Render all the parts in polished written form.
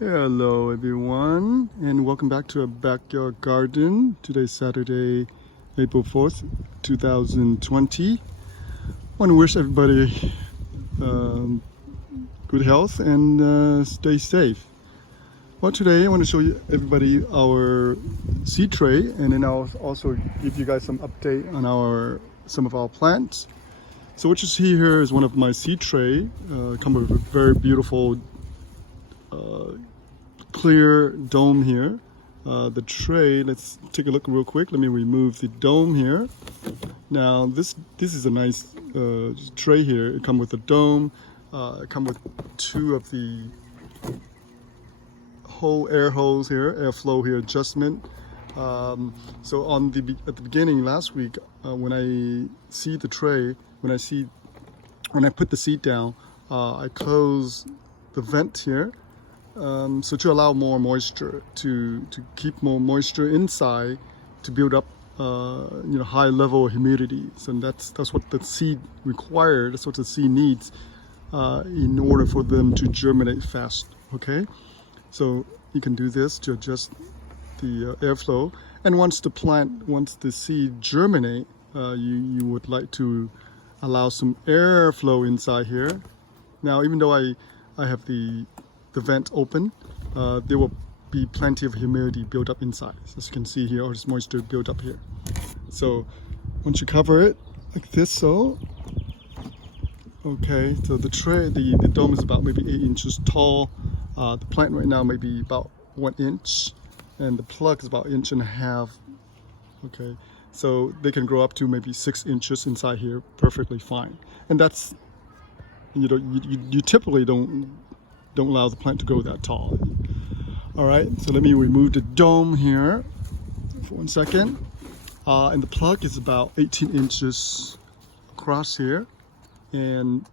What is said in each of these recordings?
Hello everyone, and welcome back to our backyard garden. Today's Saturday, April 4th, 2020. I want to wish everybody good health and stay safe. Well, today I want to show you everybody our seed tray, and then I'll also give you guys some update on some of our plants. So what you see here is one of my seed tray, come with a very beautiful clear dome here. The tray, let's take a look real quick. Let me remove the dome here. Now this is a nice tray here. It comes with a dome. It comes with two of the air holes here, airflow here adjustment. So at the beginning last week, when I see the tray, when I put the seed down, I close the vent here. So to allow more moisture, to keep more moisture inside, to build up high level of humidity. So that's what the seed requires. That's what the seed needs in order for them to germinate fast. Okay, so you can do this to adjust the airflow. And once the seed germinate, you would like to allow some airflow inside here. Now, even though I have the vent open, there will be plenty of humidity built up inside. As you can see here, all this moisture built up here. So once you cover it like this, so okay, so the tray, the dome is about maybe 8 inches tall. The plant right now may be about 1 inch, and the plug is about 1.5 inches. Okay, so they can grow up to maybe 6 inches inside here perfectly fine. And that's, you typically don't allow the plant to grow that tall. All right, so let me remove the dome here for 1 second. And the plug is about 18 inches across here and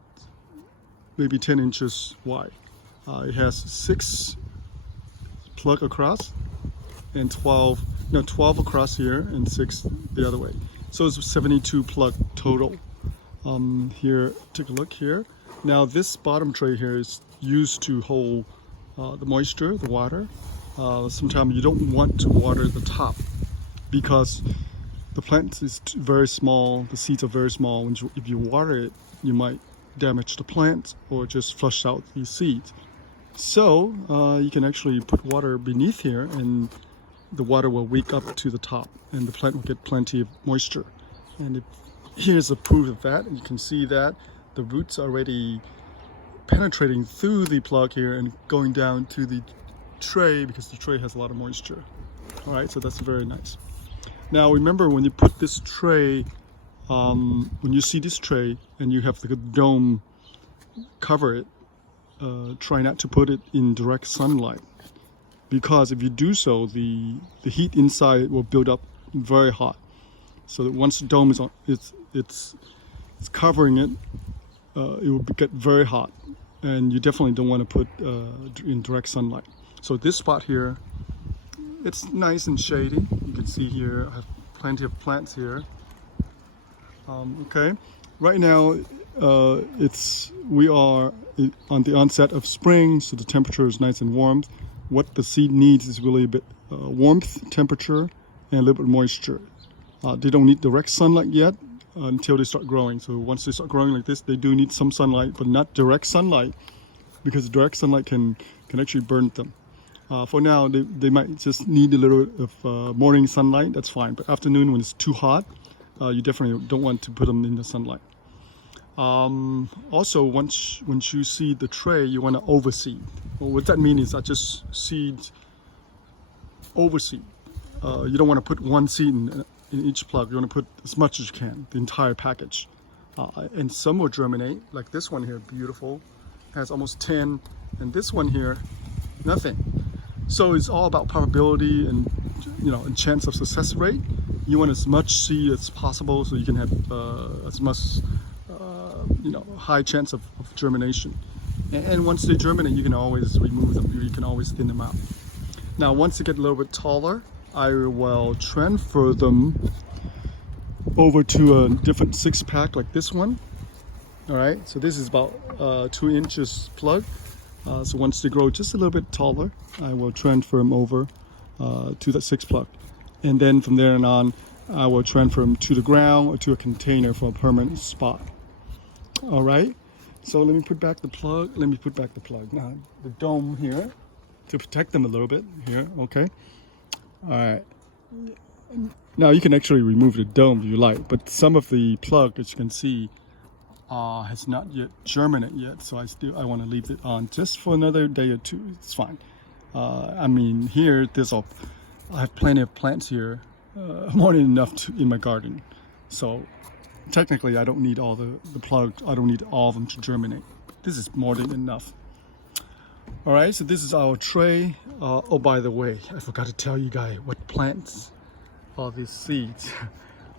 maybe 10 inches wide. It has 6 plug across and 12 across here and 6 the other way. So it's 72 plug total. Here, take a look here. Now this bottom tray here is used to hold the moisture, the water. Sometimes you don't want to water the top because the plant is very small, the seeds are very small. If you water it, you might damage the plant or just flush out the seeds. So you can actually put water beneath here, and the water will wake up to the top and the plant will get plenty of moisture. And here's a proof of that. You can see that the roots are already penetrating through the plug here and going down to the tray because the tray has a lot of moisture. All right, so that's very nice. Now remember, when you put this tray, when you see this tray and you have the dome cover it, try not to put it in direct sunlight, because if you do so, the heat inside will build up very hot. So that once the dome is on, it's covering it, it will get very hot, and you definitely don't want to put in direct sunlight. So this spot here, it's nice and shady. You can see here I have plenty of plants here. Okay, right now we are on the onset of spring, so the temperature is nice and warm. What the seed needs is really a bit warmth, temperature, and a little bit of moisture. They don't need direct sunlight yet until they start growing. So once they start growing like this, they do need some sunlight, but not direct sunlight, because direct sunlight can actually burn them. For now, they might just need a little bit of morning sunlight. That's fine. But afternoon, when it's too hot, you definitely don't want to put them in the sunlight. Also, once you seed the tray, you want to overseed. Well, what that means is I just overseed. You don't want to put one seed in each plug. You want to put as much as you can, the entire package. And some will germinate, like this one here, beautiful, has almost 10, and this one here, nothing. So it's all about probability and and chance of success rate. You want as much seed as possible so you can have as much high chance of germination. And once they germinate, you can always remove them. You can always thin them out. Now, once they get a little bit taller, I will transfer them over to a different 6-pack like this one. All right, so this is about 2 inches plug. So once they grow just a little bit taller, I will transfer them over to the 6 plug. And then from there on, I will transfer them to the ground or to a container for a permanent spot. All right, so let me put back the plug. Now, the dome here to protect them a little bit here, okay? All right. Now you can actually remove the dome if you like, but some of the plug, as you can see, has not yet germinated yet, so I want to leave it on just for another day or two. It's fine. I mean, here I have plenty of plants here, more than enough in my garden. So technically, I don't need all the plugs. I don't need all of them to germinate. This is more than enough. All right, so this is our tray. Oh, by the way, I forgot to tell you guys what plants are these seeds.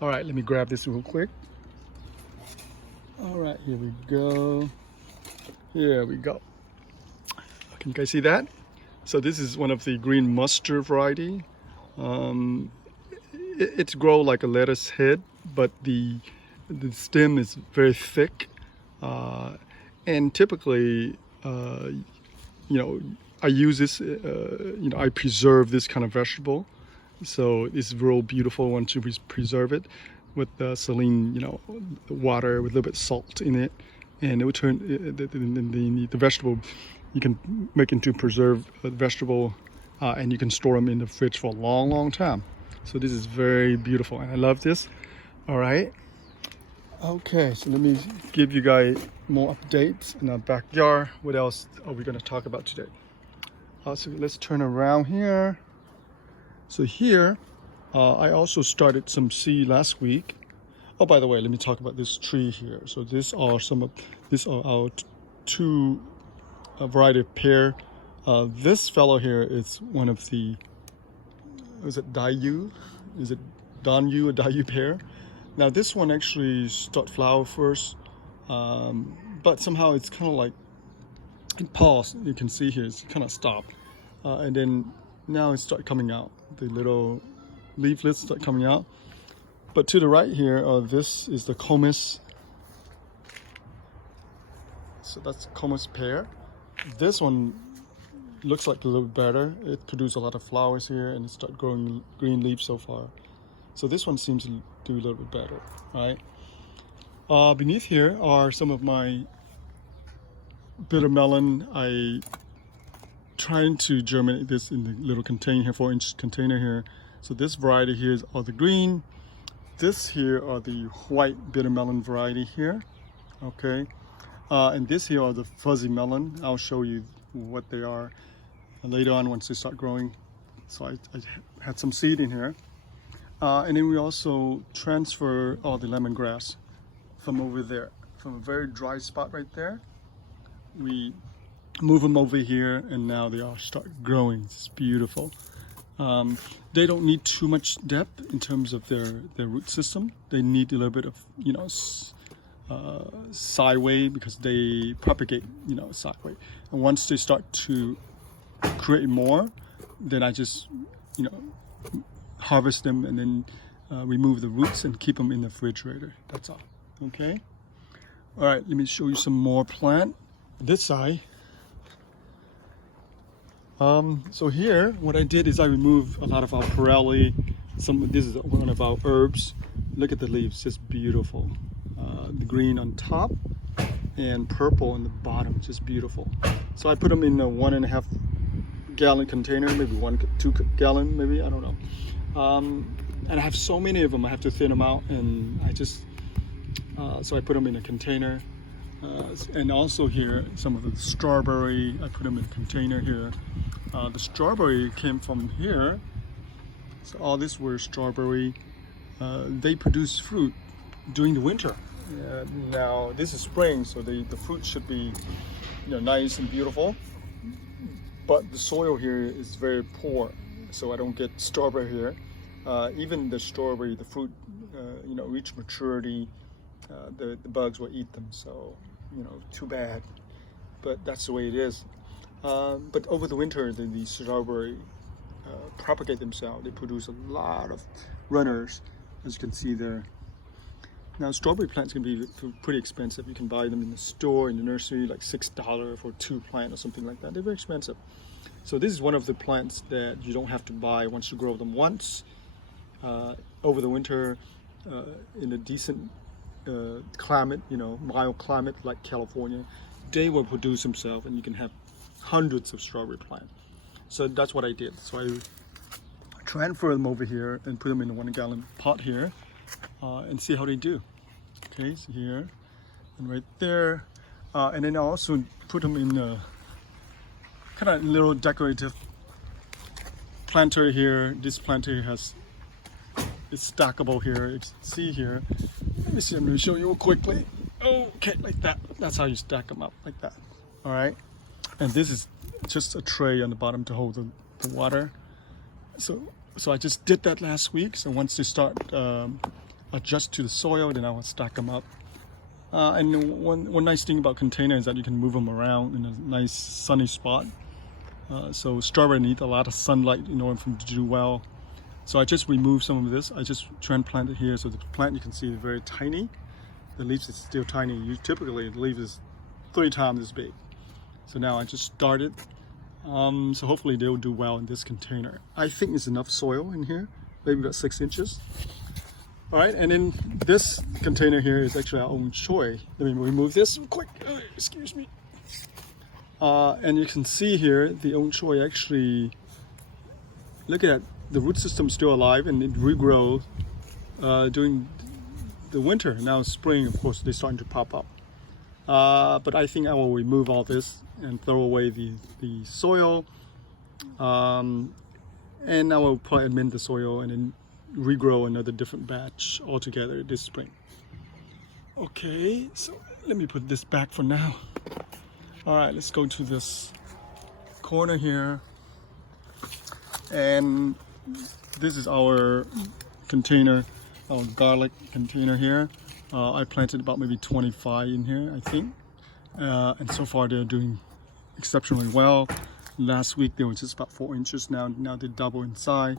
All right, let me grab this real quick. All right, here we go. Here we go. Can you guys see that? So this is one of the green mustard variety. It's grow like a lettuce head, but the stem is very thick. And typically, I use this, I preserve this kind of vegetable. So it's real beautiful once you preserve it with the saline, the water with a little bit of salt in it. And it will turn the vegetable, you can make into preserved vegetable, and you can store them in the fridge for a long, long time. So this is very beautiful, and I love this. All right. Okay, so let me give you guys more updates in our backyard. What else are we going to talk about today? So let's turn around here. So here, I also started some seed last week. Oh, by the way, let me talk about this tree here. So these are our two variety of pear. This fellow here is one of the, is it Dayu? Is it Danyu or Dayu pear? Now this one actually start flower first, but somehow it's kind of like it paused. You can see here it's kind of stopped, and then now it start coming out. The little leaflets start coming out. But to the right here, this is the Comus. So that's Comus pear. This one looks like a little better. It produced a lot of flowers here, and it started growing green leaves so far. So this one seems to do a little bit better, right? Beneath here are some of my bitter melon. I trying to germinate this in the little container here, 4-inch container here. So this variety here is all the green. This here are the white bitter melon variety here, okay? And this here are the fuzzy melon. I'll show you what they are later on once they start growing. So I had some seed in here. And then we also transfer all the lemongrass from over there, from a very dry spot right there. We move them over here, and now they all start growing. It's beautiful. They don't need too much depth in terms of their root system. They need a little bit of, sideway, because they propagate, sideway. And once they start to create more, then I just, harvest them and then remove the roots and keep them in the refrigerator. That's all. Okay. All right. Let me show you some more plant. This side. So here, what I did is I removed a lot of our Pirelli. This is one of our herbs. Look at the leaves, just beautiful. The green on top and purple on the bottom, just beautiful. So I put them in a 1.5 gallon container, maybe 2 gallon, maybe, I don't know. And I have so many of them, I have to thin them out, and so I put them in a container. And also here, some of the strawberry, I put them in a container here. The strawberry came from here. So all this were strawberry. They produce fruit during the winter. Now this is spring, so the fruit should be nice and beautiful. But the soil here is very poor, so I don't get strawberry here. Even the strawberry, the fruit, reach maturity, the bugs will eat them. So, too bad. But that's the way it is. But over the winter, the strawberry propagate themselves. They produce a lot of runners, as you can see there. Now strawberry plants can be pretty expensive. You can buy them in the store, in the nursery, like $6 for 2 plants or something like that. They're very expensive. So this is one of the plants that you don't have to buy once you grow them once. Over the winter, in a decent climate, mild climate like California, they will produce themselves and you can have hundreds of strawberry plants. So that's what I did. So I transfer them over here and put them in a 1-gallon pot here. And see how they do. Okay, so here and right there, and then I also put them in a kind of little decorative planter here. This planter it's stackable here. You see here. Let me see. I'm going to show you quickly. Okay, like that. That's how you stack them up, like that. All right, and this is just a tray on the bottom to hold the water. So I just did that last week. So once they start adjust to the soil, then I will stack them up. And one nice thing about containers is that you can move them around in a nice sunny spot. So strawberry need a lot of sunlight in order for them to do well. So I just removed some of this. I just transplanted here. So the plant, you can see, is very tiny. The leaves is still tiny. Typically the leaf is 3 times as big. So now I just started. So hopefully they'll do well in this container. I think there's enough soil in here, maybe about 6 inches. All right, and then this container here is actually our own choy. Let me remove this quick. Excuse me. And you can see here the own choy actually, look at that, the root system is still alive and it regrows during the winter. Now spring, of course, they're starting to pop up. But I think I will remove all this and throw away the soil. And I will probably amend the soil and then regrow another different batch altogether this spring. Okay, so let me put this back for now. All right, let's go to this corner here. And this is our container, our garlic container here. I planted about maybe 25 in here, I think. And so far they're doing exceptionally well. Last week they were just about 4 inches. Now they double in size.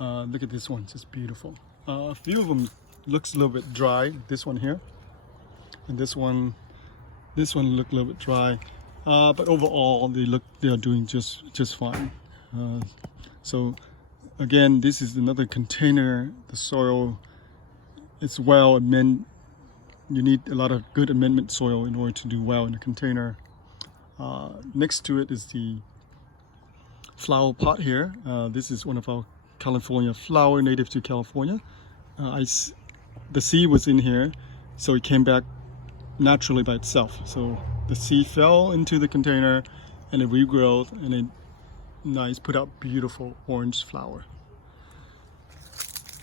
Look at this one, just beautiful. A few of them looks a little bit dry. This one here, and this one look a little bit dry. But overall, they are doing just fine. So again, this is another container. The soil is well amended. You need a lot of good amendment soil in order to do well in a container. Next to it is the flower pot here. This is one of our California flower, native to California. The seed was in here, so it came back naturally by itself. So the seed fell into the container and it regrowed and it put out beautiful orange flower.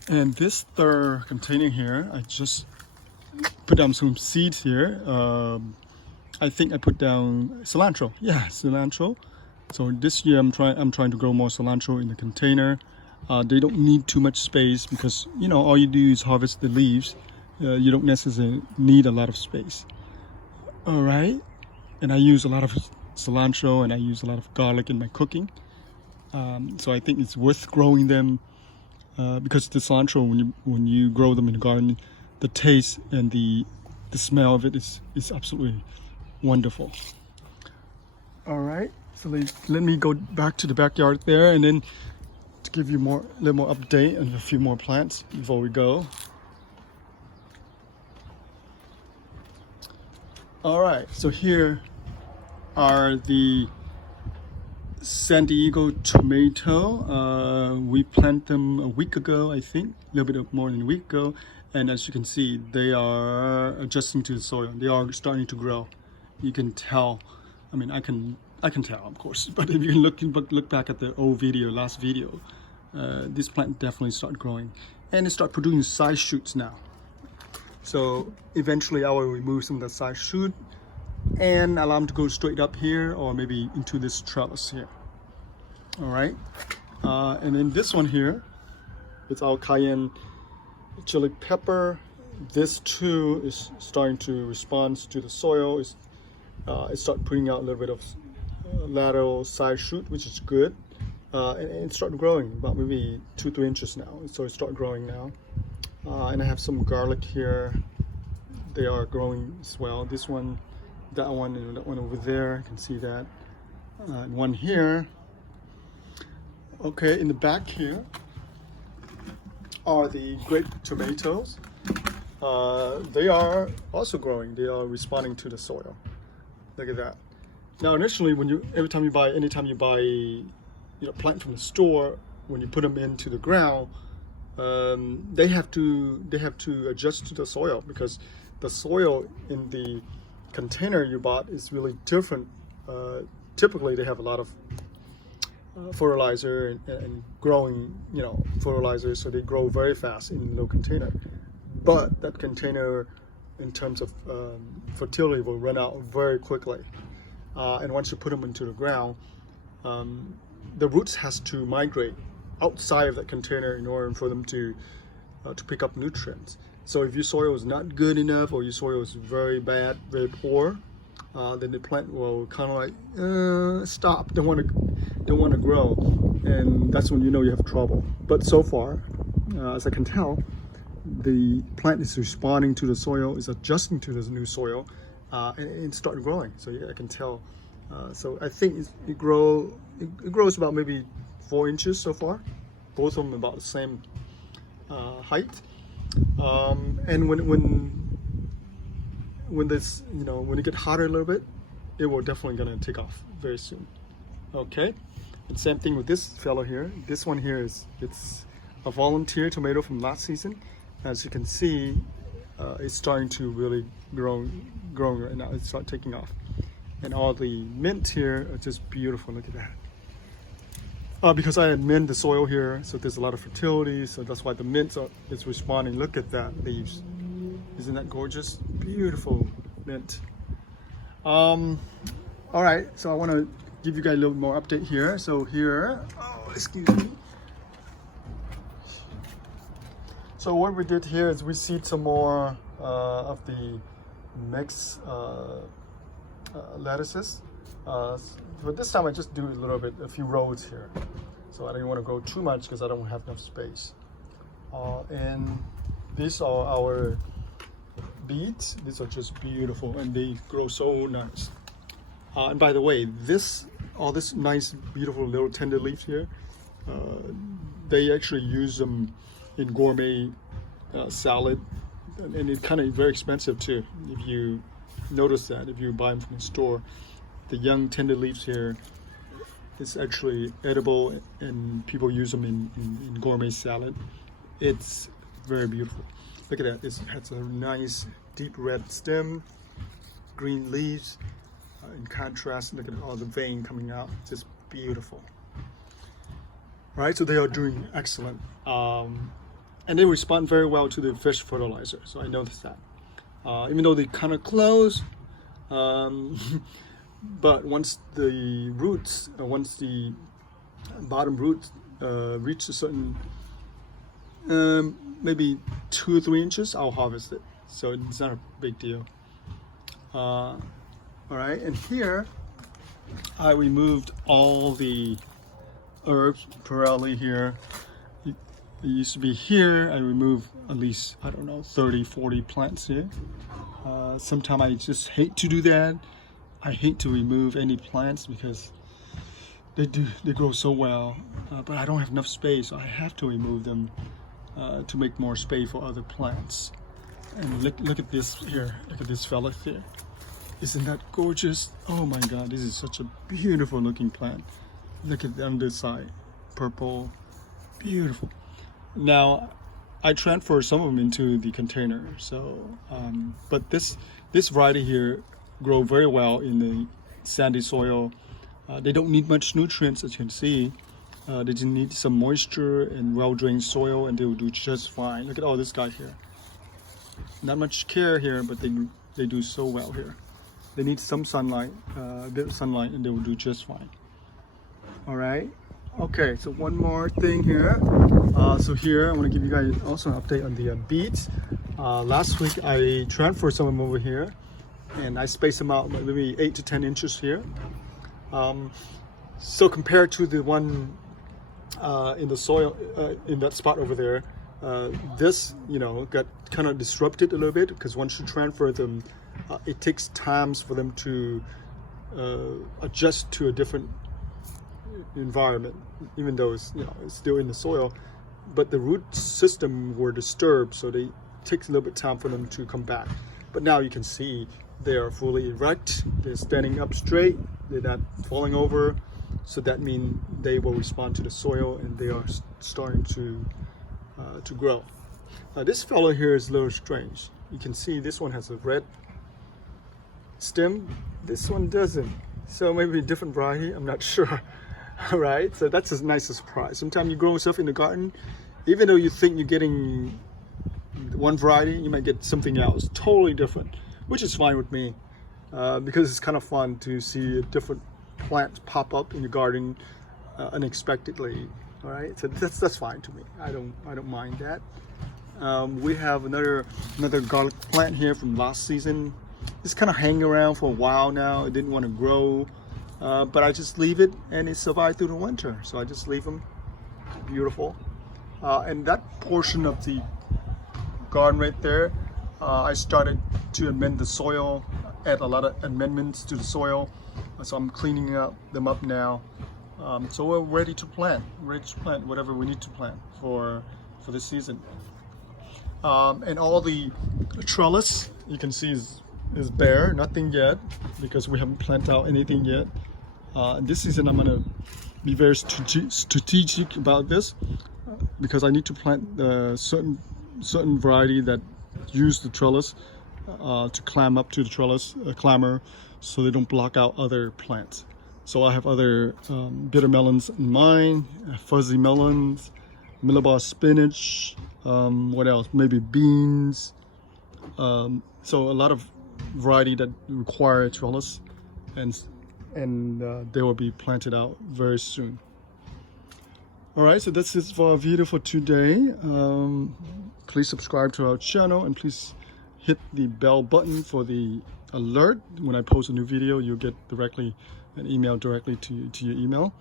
And this third container here, I just put down some seeds here. I think I put down cilantro. Yeah, cilantro. So this year I'm trying to grow more cilantro in the container. They don't need too much space because all you do is harvest the leaves. You don't necessarily need a lot of space. All right, and I use a lot of cilantro and I use a lot of garlic in my cooking. So I think it's worth growing them because the cilantro, when you grow them in the garden, the taste and the smell of it is absolutely wonderful. All right, so let me go back to the backyard there and then to give you a little more update on a few more plants before we go. All right, so here are the San Diego tomato. We planted them a week ago, I think, a little bit more than a week ago. And as you can see, they are adjusting to the soil. They are starting to grow. You can tell. I mean, I can tell, of course. But if you look back at the last video, this plant definitely started growing, and it started producing side shoots now. So eventually, I will remove some of the side shoot and allow them to go straight up here, or maybe into this trellis here. All right, and then this one here, it's our cayenne chili pepper. This too is starting to respond to the soil. It started putting out a little bit of lateral side shoot, which is good. And it started growing about maybe 2-3 inches now. So it started growing now. And I have some garlic here. they are growing as well. This one, that one, and that one over there, you can see that. And one here. Okay, in the back here are the grape tomatoes. They are also growing. They are responding to the soil. Look at that. Now, initially, anytime you buy, plant from the store, when you put them into the ground, they have to adjust to the soil, because the soil in the container you bought is really different. Typically, they have a lot of fertilizer and growing, fertilizer, so they grow very fast in a little container. But that container, in terms of fertility, will run out very quickly. And once you put them into the ground, the roots has to migrate outside of that container in order for them to pick up nutrients. So if your soil is not good enough, or your soil is very bad, very poor, then the plant will kind of like stop, don't want to grow, and that's when you know you have trouble. But so far, as I can tell, the plant is responding to the soil, is adjusting to this new soil, and starting growing. So yeah, I can tell. So I think it grows about maybe 4 inches so far. Both of them about the same height. And when this, when it gets hotter a little bit, it will definitely gonna take off very soon. Okay. And same thing with this fellow here. This one here it's a volunteer tomato from last season. As you can see, it's starting to really growing right now. It's starting taking off, and all the mint here are just beautiful. Look at that. Because I amend the soil here, so there's a lot of fertility. So that's why the mint is responding. Look at that leaves. Isn't that gorgeous? Beautiful mint. All right. So I want to give you guys a little more update here. So here, excuse me. So what we did here is we seed some more of the mixed lettuces. But this time I just do a few rows here. So I don't want to grow too much because I don't have enough space. And these are our beets. These are just beautiful, and they grow so nice. And by the way, all this nice, beautiful little tender leaves here, they actually use them in gourmet salad, and it's kind of very expensive too. If you notice that, if you buy them from the store, the young tender leaves here is actually edible, and people use them in gourmet salad. It's very beautiful. Look at that. It has a nice deep red stem, green leaves. In contrast, look at all the vein coming out. Just beautiful. Right, so they are doing excellent. And they respond very well to the fish fertilizer, so I noticed that. Even though they kind of close, but once the roots, once the bottom roots reach a certain, maybe 2 or 3 inches, I'll harvest it. So it's not a big deal. All right, and here I removed all the herbs, Pirelli here. It used to be here. I removed at least, 30, 40 plants here. Sometimes I just hate to do that. I hate to remove any plants because they grow so well, but I don't have enough space, so I have to remove them to make more space for other plants. And look at this here. Look at this fella here. Isn't that gorgeous? Oh my God, this is such a beautiful looking plant. Look at the underside, purple, beautiful. Now, I transfer some of them into the container. So, but this variety here grow very well in the sandy soil. They don't need much nutrients, as you can see. They just need some moisture and well-drained soil, and they will do just fine. Look at all this guy here. Not much care here, but they do so well here. They need some sunlight, a bit of sunlight, and they will do just fine. All right. Okay, so one more thing here. So here, I want to give you guys also an update on the beets. Last week, I transferred some of them over here, and I spaced them out maybe 8 to 10 inches here. So compared to the one in the soil, in that spot over there, This, you know, got kind of disrupted a little bit because once you transfer them, it takes times for them to adjust to a different environment, even though it's, you know, it's still in the soil. But the root system were disturbed, so it takes a little bit of time for them to come back. But now you can see they are fully erect, they're standing up straight, they're not falling over. So that means they will respond to the soil and they are starting to grow. This fellow here is a little strange. You can see this one has a red stem, this one doesn't. So maybe a different variety, I'm not sure. All right, so that's a nice surprise. Sometimes you grow stuff in the garden, even though you think you're getting one variety, you might get something else totally different, which is fine with me because it's kind of fun to see different plants pop up in the garden unexpectedly. All right, so that's fine to me. I don't mind that. We have another garlic plant here from last season. It's kind of hanging around for a while now. It didn't want to grow, but I just leave it and it survived through the winter. So I just leave them. Beautiful. And that portion of the garden right there, I started to amend the soil, add a lot of amendments to the soil. So I'm cleaning them up now. So we're ready to plant whatever we need to plant for this season. And all the trellis you can see is bare, nothing yet, because we haven't planted out anything yet. This season I'm gonna be very strategic about this because I need to plant certain variety that use the trellis to climb up to the trellis climber, so they don't block out other plants. So I have other bitter melons in mind, fuzzy melons, millibar spinach, what else? Maybe beans. So a lot of variety that require a trellis, and they will be planted out very soon. All right, so that's it for our video for today. Please subscribe to our channel and please hit the bell button for the alert. When I post a new video, you'll get an email directly to your email.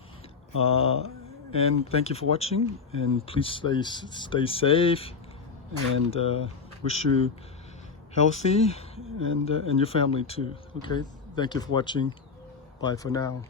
And thank you for watching, and please stay safe, and wish you healthy and your family too. Okay, thank you for watching. Bye for now.